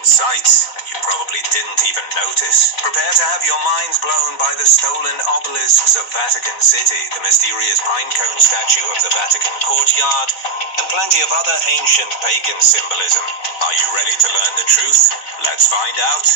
Sights you probably didn't even notice. Prepare to have your minds blown by the stolen obelisks of Vatican City, the mysterious pinecone statue of the Vatican courtyard, and plenty of other ancient pagan symbolism. Are you ready to learn the truth? Let's find out.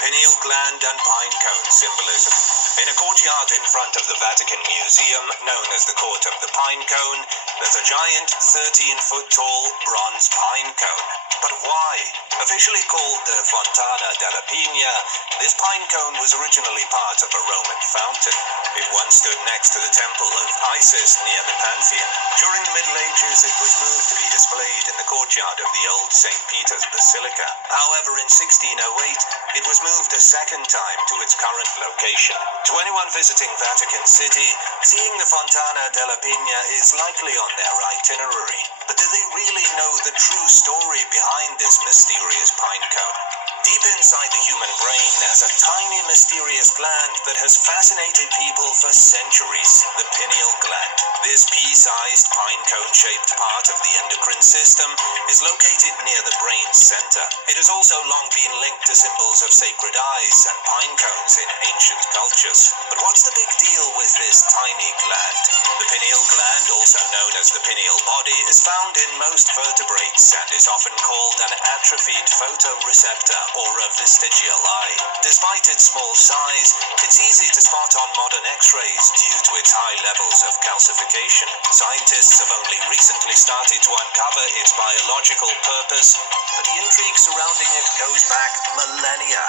Pineal gland and pinecone symbolism. In a courtyard in front of the Vatican Museum, known as the Court of the Pinecone, there's a giant 13-foot-tall bronze pine cone. But why? Officially called the Fontana della Pina, this pine cone was originally part of a Roman fountain. It once stood next to the temple of Isis near the Pantheon. During the Middle Ages, it was moved to be displayed in the courtyard of the old St. Peter's Basilica. However, in 1608, it was moved a second time to its current location. To anyone visiting Vatican City, seeing the Fontana della Pina is likely on their itinerary. But do they really know the true story behind this mysterious pine cone? Deep inside the human brain, there's a tiny mysterious gland that has fascinated people for centuries, the pineal gland. This pea-sized pine cone-shaped part of the endocrine system is located near the brain's center. It has also long been linked to symbols of sacred eyes and pine cones in ancient cultures. But what's the big deal with this tiny gland? The pineal gland, also known as the pineal body, is found in most vertebrates and is often called an atrophied photoreceptor or a vestigial eye. Despite its small size, it's easy to spot on modern X-rays due to its high levels of calcification. Scientists have only recently started to uncover its biological purpose, but the intrigue surrounding it goes back millennia.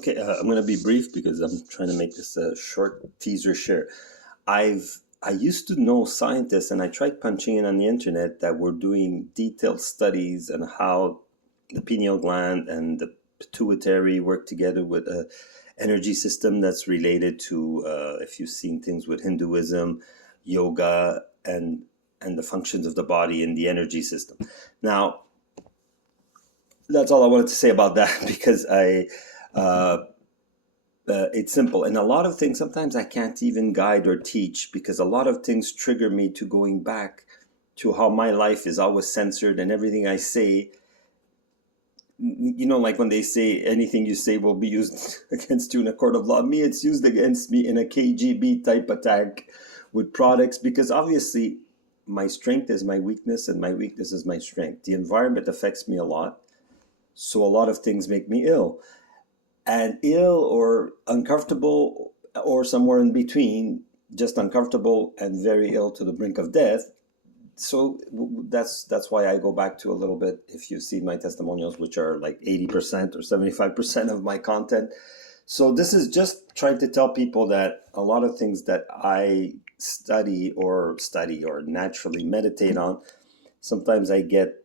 Okay, I'm going to be brief because I'm trying to make this a short teaser share. I used to know scientists, and I tried punching in on the internet, that were doing detailed studies on how the pineal gland and the pituitary work together with an energy system that's related to, if you've seen things with Hinduism, yoga, and the functions of the body and the energy system. Now, that's all I wanted to say about that, because it's simple. And a lot of things, sometimes I can't even guide or teach, because a lot of things trigger me to going back to how my life is always censored, and everything I say, you know, like when they say anything you say will be used against you in a court of law. Me, it's used against me in a KGB type attack with products, because obviously my strength is my weakness and my weakness is my strength. The environment affects me a lot, so a lot of things make me ill. And ill or uncomfortable or somewhere in between, just uncomfortable and very ill to the brink of death. So that's why I go back to a little bit, if you see my testimonials, which are like 80% or 75% of my content. So this is just trying to tell people that a lot of things that I study or naturally meditate on, sometimes I get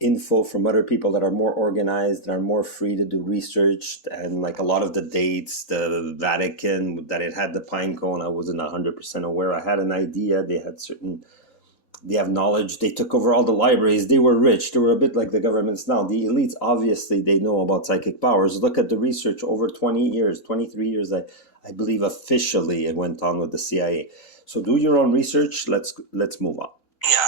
info from other people that are more organized and are more free to do research. And like a lot of the dates, the Vatican, that it had the pine cone, I wasn't 100% aware. I had an idea. They have knowledge. They took over all the libraries. They were rich. They were a bit like the governments now. The elites, obviously, they know about psychic powers. Look at the research over 20 years, 23 years, I believe officially it went on with the CIA. So do your own research. Let's move on. Yeah.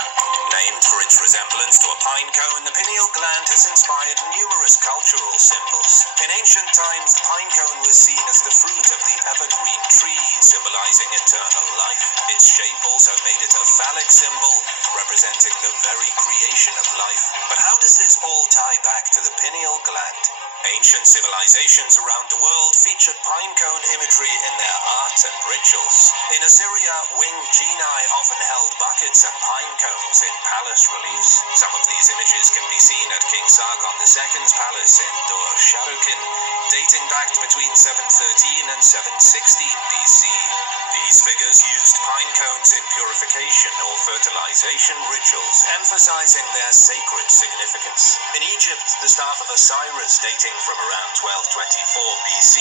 Named for its resemblance to a pine cone, the pineal gland has inspired numerous cultural symbols. In ancient times, the pine cone was seen as the fruit of the evergreen tree, symbolizing eternal life. Its shape also made it a phallic symbol, representing the very creation of life. But how does this all tie back to the pineal gland? Ancient civilizations around the world featured pine cone imagery in their art and rituals. In Assyria, winged genii often held buckets and pine cones in palace reliefs. Some of these images can be seen at King Sargon II's palace in Dur-Sharrukin, dating back between 713 and 716 BC. These figures used pine cones in purification or fertilization rituals, emphasizing their sacred significance. In Egypt, the staff of Osiris, dating from around 1224 BC,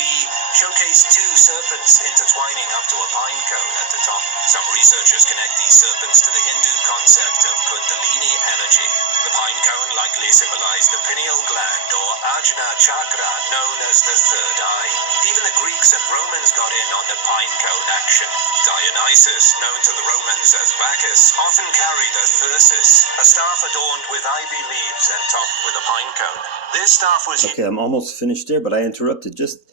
showcased two serpents intertwining up to a pine cone at the top. Some researchers connect these serpents to the Hindu concept of Kundalini energy. The pine cone likely symbolized the pineal gland, or Ajna chakra, known as the third eye. Even the Greeks and Romans got in on the pine cone action. Dionysus Isis, known to the Romans as Bacchus, often carried a thyrsus, a staff adorned with ivy leaves and topped with a pine cone. This staff was Okay, I'm almost finished there, but I interrupted. Just,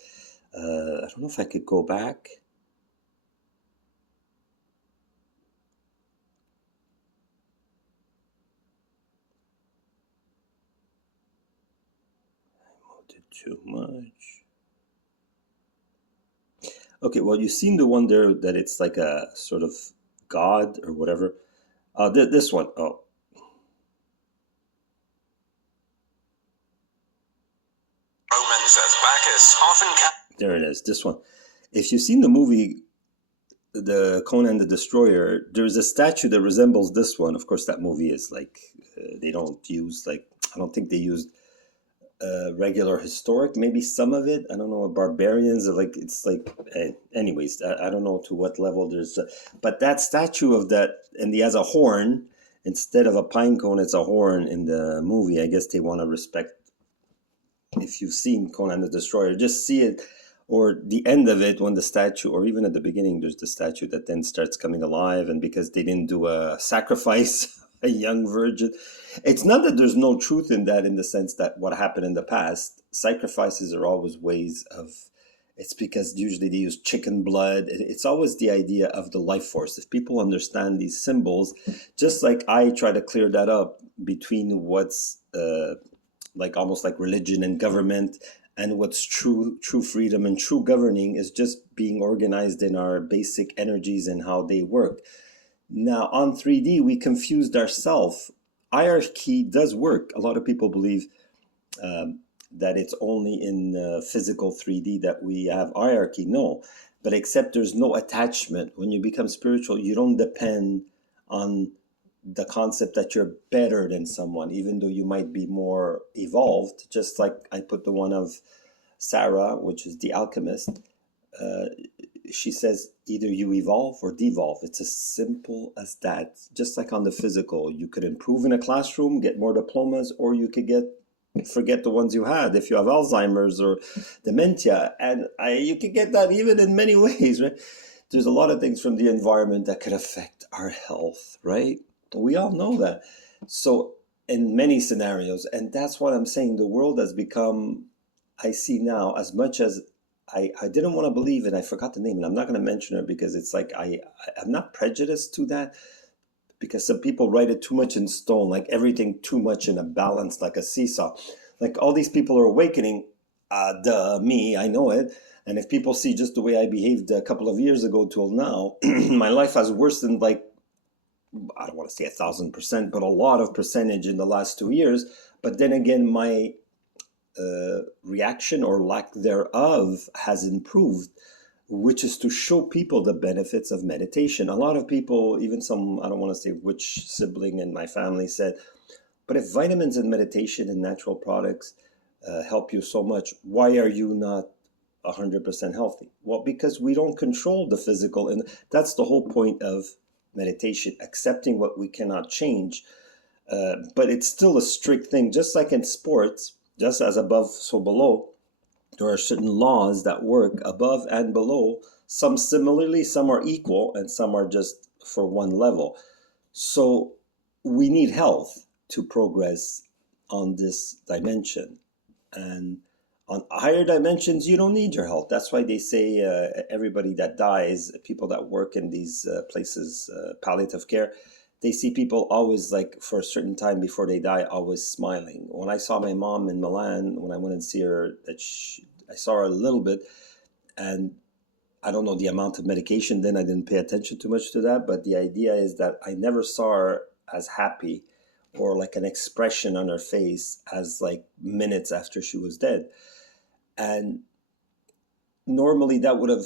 I don't know if I could go back. I moved it too much. Okay, well, you've seen the one there that it's like a sort of god or whatever. This one. Oh, Romans as Bacchus, often there it is. This one. If you've seen the movie, the Conan the Destroyer, there's a statue that resembles this one. Of course, that movie is like they don't use like I don't think they used regular historic. Maybe some of it. I don't know. Barbarians are like it's like. Anyways, I don't know to what level there's. But that statue of that, and he has a horn instead of a pine cone. It's a horn in the movie. I guess they want to respect. If you've seen Conan the Destroyer, just see it. Or the end of it when the statue, or even at the beginning, there's the statue that then starts coming alive. And because they didn't do a sacrifice, a young virgin, it's not that there's no truth in that, in the sense that what happened in the past, sacrifices are always ways of, it's because usually they use chicken blood. It's always the idea of the life force. If people understand these symbols, just like I try to clear that up between what's like almost like religion and government, and what's true freedom and true governing is just being organized in our basic energies and how they work. Now on 3D, we confused ourselves. Hierarchy does work. A lot of people believe that it's only in physical 3D that we have hierarchy. No, but except there's no attachment. When you become spiritual, you don't depend on the concept that you're better than someone, even though you might be more evolved. Just like I put the one of Sarah, which is the alchemist. She says either you evolve or devolve. It's as simple as that. Just like on the physical, you could improve in a classroom, get more diplomas, or you could forget the ones you had if you have Alzheimer's or dementia. And you could get that even in many ways, right? There's a lot of things from the environment that could affect our health, right? We all know that. So in many scenarios, and that's what I'm saying, the world has become, I see now, as much as I didn't want to believe it, I forgot the name, and I'm not going to mention it because it's like I'm not prejudiced to that, because some people write it too much in stone, like everything too much in a balance, like a seesaw. Like all these people are awakening, me, I know it. And if people see just the way I behaved a couple of years ago till now, my life has worsened like, I don't want to say 1,000%, but a lot of percentage in the last 2 years. But then again, my reaction or lack thereof has improved, which is to show people the benefits of meditation. A lot of people, even some, I don't want to say which sibling in my family, said, but if vitamins and meditation and natural products help you so much, why are you not 100% healthy? Well, because we don't control the physical, and that's the whole point of meditation, accepting what we cannot change. But it's still a strict thing, just like in sports, just as above, so below. There are certain laws that work above and below. Some similarly, some are equal, and some are just for one level. So we need health to progress on this dimension. And on higher dimensions, you don't need your health. That's why they say everybody that dies, people that work in these places, palliative care, they see people always, like, for a certain time before they die, always smiling. When I saw my mom in Milan, when I went and see her, I saw her a little bit, and I don't know the amount of medication then. I didn't pay attention too much to that, but the idea is that I never saw her as happy or like an expression on her face as like minutes after she was dead. And normally that would have,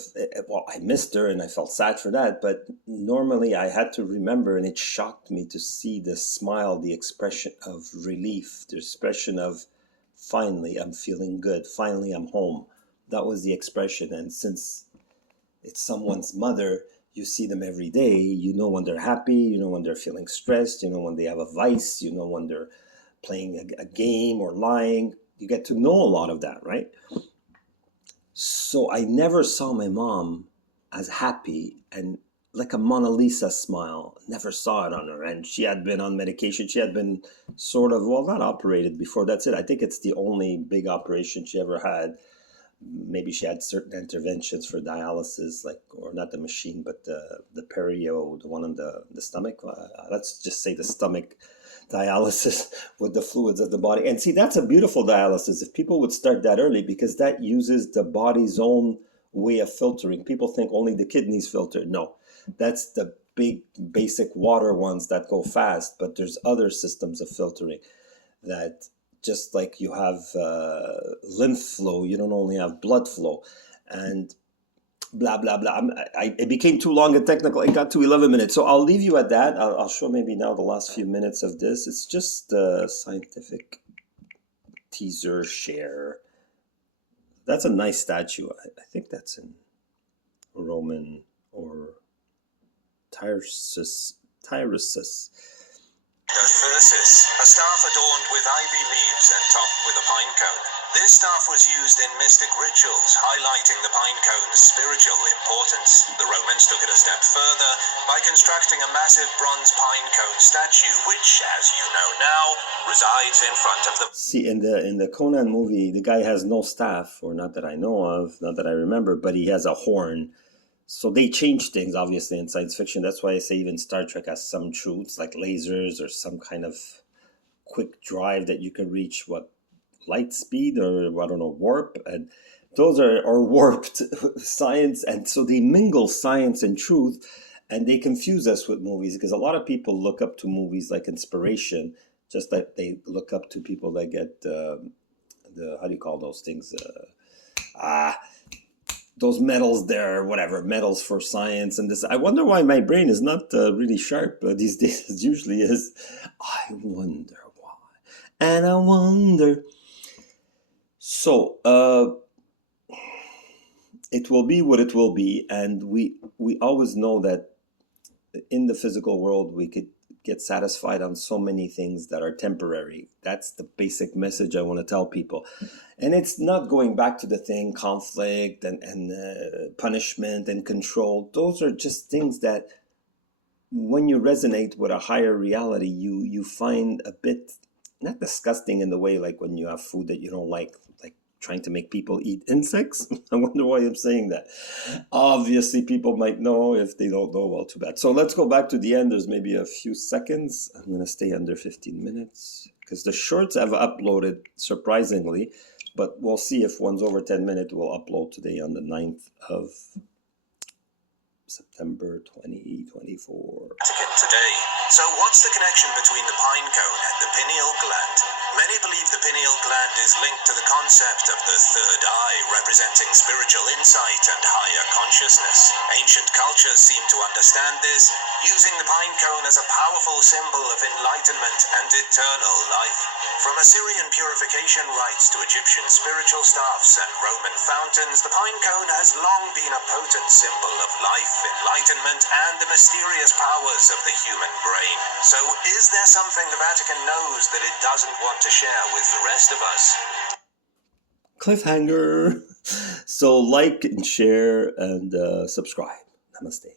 well, I missed her and I felt sad for that, but normally I had to remember, and it shocked me to see the smile, the expression of relief, the expression of finally I'm feeling good, finally I'm home. That was the expression. And since it's someone's mother, you see them every day, you know when they're happy, you know when they're feeling stressed, you know when they have a vice, you know when they're playing a game or lying. You get to know a lot of that, right? So I never saw my mom as happy, and like a Mona Lisa smile. Never saw it on her. And she had been on medication. She had been sort of, well, not operated before. That's it. I think it's the only big operation she ever had. Maybe she had certain interventions for dialysis, like, or not the machine, but the perio, the one on the stomach. Let's just say the stomach dialysis with the fluids of the body. And see, that's a beautiful dialysis. If people would start that early, because that uses the body's own way of filtering. People think only the kidneys filter. No, that's the big basic water ones that go fast, but there's other systems of filtering that, just like you have lymph flow, you don't only have blood flow, and blah blah blah. It became too long and technical. It got to 11 minutes, so I'll leave you at that. I'll show maybe now the last few minutes of this. It's just a scientific teaser share. That's a nice statue. I think that's in Roman or Tyrusus. Thyrsus, a staff adorned with ivy leaves and topped with a pine cone. This staff was used in mystic rituals, highlighting the pine cone's spiritual importance. The Romans took it a step further by constructing a massive bronze pine cone statue, which, as you know now, resides in front of the... See, in the Conan movie, the guy has no staff, or not that I know of, not that I remember, but he has a horn. So they change things, obviously, in science fiction. That's why I say even Star Trek has some truths, like lasers or some kind of quick drive that you can reach, light speed, or, I don't know, warp. And those are warped science. And so they mingle science and truth, and they confuse us with movies, because a lot of people look up to movies like inspiration, just like they look up to people that get how do you call those things? Those medals there, whatever, medals for science and this. I wonder why my brain is not really sharp these days. It usually is. I wonder why. And I wonder. So, it will be what it will be. And we always know that in the physical world, we could get satisfied on so many things that are temporary. That's the basic message I want to tell people. And it's not going back to the thing, conflict and punishment and control. Those are just things that when you resonate with a higher reality, you find a bit, not disgusting in the way like when you have food that you don't like trying to make people eat insects. I wonder why I'm saying that. Obviously, people might know. If they don't know, well, too bad. So let's go back to the end. There's maybe a few seconds. I'm going to stay under 15 minutes because the shorts have uploaded surprisingly, but we'll see if one's over 10 minutes. We'll upload today on the 9th of September 2024. Today. So what's the connection between the pine cone and the pineal gland? Many believe the pineal gland is linked to the concept of the third eye, representing spiritual insight and higher consciousness. Ancient cultures seem to understand this, using the pine cone as a powerful symbol of enlightenment and eternal life. From Assyrian purification rites to Egyptian spiritual staffs and Roman fountains, the pine cone has long been a potent symbol of life, enlightenment, and the mysterious powers of the human brain. So, is there something the Vatican knows that it doesn't want to share with the rest of us? Cliffhanger. So like and share and subscribe. Namaste.